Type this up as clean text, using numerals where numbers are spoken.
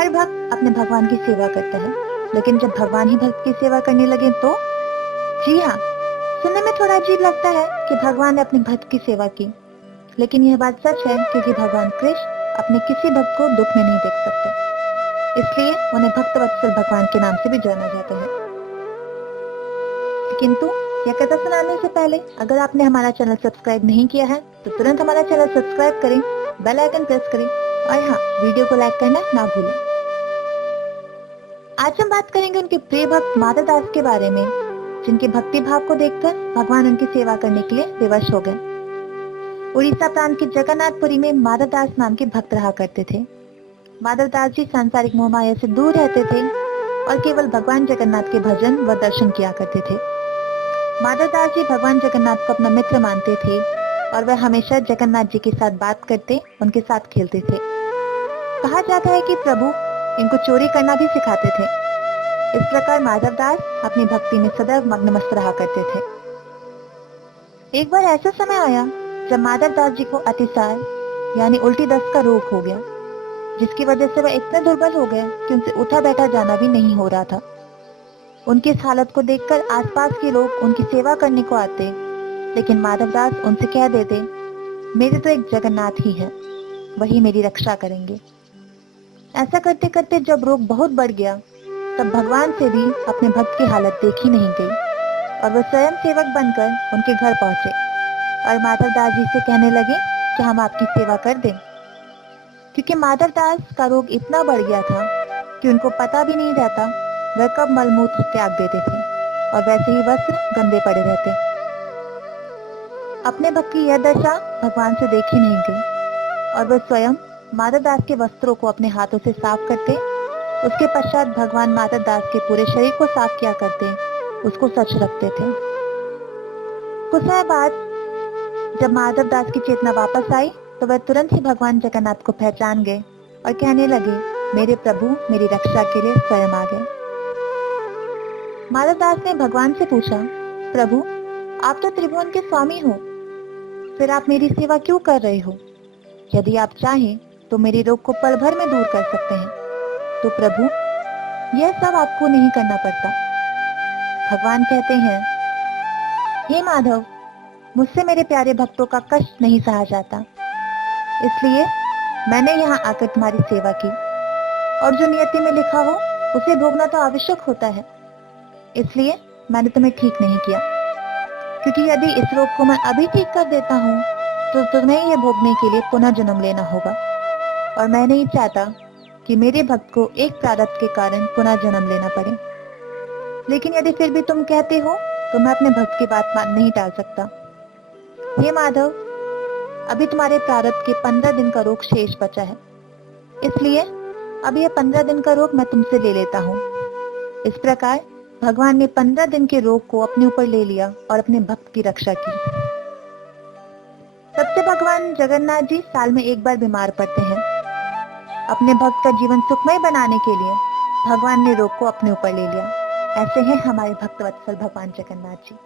हर भक्त अपने भगवान की सेवा करता है, लेकिन जब भगवान ही भक्त की सेवा करने लगे तो? जी हाँ, सुनने में थोड़ा अजीब लगता है कि भगवान ने अपने भक्त की सेवा की, लेकिन यह बात सच है क्योंकि भगवान कृष्ण अपने किसी भक्त को दुख में नहीं देख सकते, इसलिए उन्हें भक्त वत्सल भगवान के नाम से भी जाना जाता है। किंतु यह कथा सुनाने से पहले अगर आपने हमारा चैनल सब्सक्राइब नहीं किया है तो तुरंत हमारा चैनल सब्सक्राइब करें, बेल आइकन प्रेस करें और हाँ, वीडियो को लाइक करना ना भूलें। आज हम बात करेंगे उनके प्रिय भक्त माधव दास के बारे में, जिनके भक्ति भाव को देखकर भगवान उनकी सेवा करने के लिए विवश हो गए। उड़ीसा प्रांत के जगन्नाथपुरी में माधव दास नाम के भक्त रहा करते थे। माधव दास जी सांसारिक मोह माया से दूर रहते थे और केवल भगवान जगन्नाथ के भजन व दर्शन किया करते थे। माधव दास जी भगवान जगन्नाथ को अपना मित्र मानते थे और वह हमेशा जगन्नाथ जी के साथ बात करते, उनके साथ खेलते थे। कहा जाता है कि प्रभु इनको चोरी करना भी सिखाते थे। इस प्रकार माधव दास अपनी भक्ति में सदैव मग्नमस्त रहा करते थे। एक बार ऐसा समय आया जब माधव दास जी को अतिसार यानी उल्टी दस्त का रोग हो गया, जिसकी वजह से वह इतने दुर्बल हो गए कि उनसे उठा बैठा जाना भी नहीं हो रहा था। उनकी इस हालत को देखकर आसपास के लोग उनकी सेवा करने को आते, लेकिन माधव दास उनसे कह देते, मेरे तो एक जगन्नाथ ही है, वही मेरी रक्षा करेंगे। ऐसा करते करते जब रोग बहुत बढ़ गया, तब भगवान से भी अपने भक्त की हालत देखी नहीं गई और वह स्वयं सेवक बनकर उनके घर पहुंचे और माधव दास जी से कहने लगे कि हम आपकी सेवा कर दें। क्योंकि माधव दास का रोग इतना बढ़ गया था कि उनको पता भी नहीं रहता वह कब मलमूत्र त्याग देते थे और वैसे ही वस्त्र गंदे पड़े रहते। अपने भक्त की यह दशा भगवान से देखी नहीं गई और वह स्वयं माधव दास के वस्त्रों को अपने हाथों से साफ करते। उसके पश्चात भगवान माधव दास के पूरे शरीर को साफ किया करते, उसको स्वच्छ रखते थे। कुछ समय बाद जब माधव दास की चेतना वापस आई तो वह तुरंत ही भगवान जगन्नाथ को पहचान गए और कहने लगे, मेरे प्रभु मेरी रक्षा के लिए स्वयं आ गए। माधव दास ने भगवान से पूछा, प्रभु आप तो त्रिभुवन के स्वामी हो, फिर आप मेरी सेवा क्यों कर रहे हो? यदि आप चाहें तो मेरे रोग को पल भर में दूर कर सकते हैं। तो प्रभु यह सब आपको नहीं करना पड़ता। भगवान कहते हैं, हे माधव, मुझसे मेरे प्यारे भक्तों का कष्ट नहीं सहा जाता, इसलिए मैंने यहाँ आकर तुम्हारी सेवा की और जो नियति में लिखा हो उसे भोगना तो आवश्यक होता है, इसलिए मैंने तुम्हें ठीक नहीं किया। क्योंकि यदि इस रोग को मैं अभी ठीक कर देता हूँ तो तुम्हें ये भोगने के लिए पुनः जन्म लेना होगा और मैं नहीं चाहता कि मेरे भक्त को एक प्रारब्ध के कारण पुनः जन्म लेना पड़े। लेकिन यदि फिर भी तुम कहते हो तो मैं अपने भक्त की बात नहीं टाल सकता। हे माधव, अभी तुम्हारे प्रारब्ध के 15 दिन का रोग शेष बचा है, इसलिए अब ये 15 दिन का रोग मैं तुमसे ले लेता हूँ। इस प्रकार भगवान ने 15 दिन के रोग को अपने ऊपर ले लिया और अपने भक्त की रक्षा की। तब से भगवान जगन्नाथ जी साल में एक बार बीमार पड़ते हैं। अपने भक्त का जीवन सुखमय बनाने के लिए भगवान ने रोग को अपने ऊपर ले लिया। ऐसे हैं हमारे भक्त वत्सल भगवान जगन्नाथ जी।